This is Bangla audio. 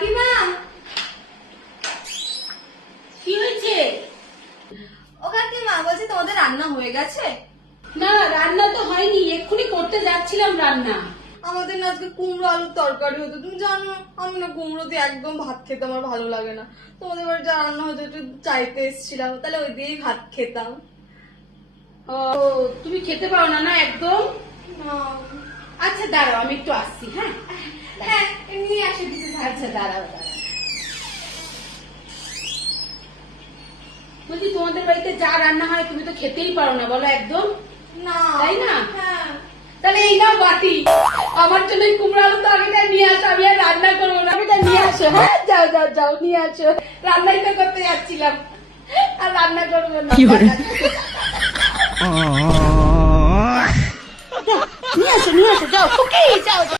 কাকিমা, কি হয়েছে? ও কাকিমা বলছি তোমাদের রান্না হয়ে গেছে? না, রান্না তো হয়নি, এক্ষুনি করতে যাচ্ছিলাম রান্না। আমাদের না আজকে কুমড়ো আলুর তরকারি হতো, তুমি জানো আমি না কুমড়ো দিয়ে একদম ভাত খেতে আমার ভালো লাগে না। তোমাদের বাড়ি যা রান্না হতো একটু চাইতে এসেছিলাম, তাহলে ওই দিয়েই ভাত খেতাম। ও, তুমি খেতে পারো না না একদম? আহ, আচ্ছা দাঁড়াও, আমি একটু আসছি। হ্যাঁ হ্যাঁ নিয়ে আসে কিছু। আচ্ছা দাঁড়াও দাঁড়াও। বলছি তোমাদের বাড়িতে যা রান্না হয় তুমি তো খেতেই পারো না বলো একদম, না তাই না? হ্যাঁ তাহলে এই নাও বাটি, আমার জন্য এই কুমড়ো আলু তরকারিটা নিয়ে আসো, আমি আর রান্না করবো না। এটা নিয়ে আসো। হ্যাঁ যাও যাও যাও, নিয়ে আসো। রান্নাই তো করতে যাচ্ছিলাম, আর রান্না করবো না। নিয়ে আসো যাও, ওকে যাও।